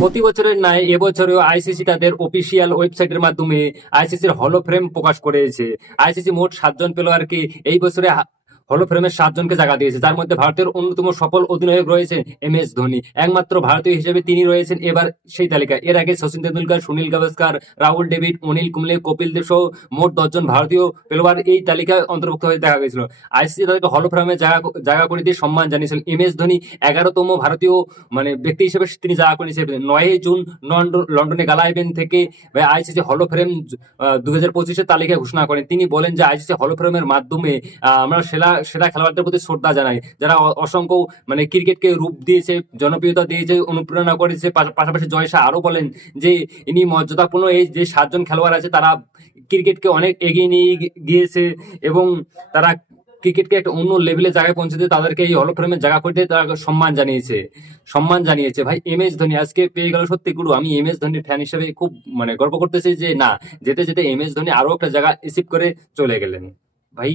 প্রতি বছরের ন্যায় এবছরেও আইসিসি তাদের অফিসিয়াল ওয়েবসাইটের মাধ্যমে আইসিসির হলো ফ্রেম প্রকাশ করেছে। আইসিসি মোট সাতজন প্লেয়ারকে এই বছরে হলো ফ্রেমের সাতজনকে জায়গা দিয়েছে, যার মধ্যে ভারতের অন্যতম সফল অধিনায়ক রয়েছেন এম এস ধোনি। একমাত্র ভারতীয় হিসেবে তিনি রয়েছেন এবার সেই তালিকায়। এর আগে সচিন তেন্ডুলকর, সুনীল গাভাস্কার, রাহুল ডেভিড অনিল কুমলে, কপিল দেব সহ মোট দশজন ভারতীয় প্লেয়ার এই তালিকায় অন্তর্ভুক্ত হয়ে দেখা গেছিল। আইসিসি তাদেরকে হলো ফ্রেমে জায়গা জায়গা করে দিয়ে সম্মান জানিয়েছিলেন এম এস ধোনি। এগারোতম ভারতীয় মানে ব্যক্তি হিসেবে তিনি জায়গা করে নিয়েছিলেন। নয় জুন লন্ডন- গালা ইভেন্ট থেকে আইসিসি হলো ফ্রেম দু হাজার পঁচিশের তালিকায় ঘোষণা করেন। তিনি বলেন যে আইসিসি হলো ফ্রেমের মাধ্যমে আমরা সেরা সেরা খেলোয়াড়দের প্রতি শ্রদ্ধা জানাই। যারা অসংখ্য মানে ক্রিকেটকে রূপ দিয়েছে, জনপ্রিয়তা দিয়েছে, অনুপ্রেরণা করেছে পাশাপাশি জয় শাহ আরও বলেন যে, ইনি মর্যাদাপূর্ণ এই যে সাতজন খেলোয়াড় আছে, তারা ক্রিকেটকে অনেক এগিয়ে নিয়ে গিয়েছে এবং তারা ক্রিকেটকে একটা অন্য লেভেলে জায়গায় পৌঁছে দিয়ে তাদেরকে এই হলো ফ্রেমের জায়গা করে দিয়ে তারা সম্মান জানিয়েছে। সম্মান জানিয়েছে। ভাই এম এস ধোনি আজকে পেয়ে গেল সত্যি গুরু। আমি এম এস ধোনির ফ্যান হিসেবে খুব মানে গর্ব করতেছি যে, না, যেতে যেতে এম এস ধোনি আরও একটা জায়গা রিসিভ করে চলে গেলেন। ভাই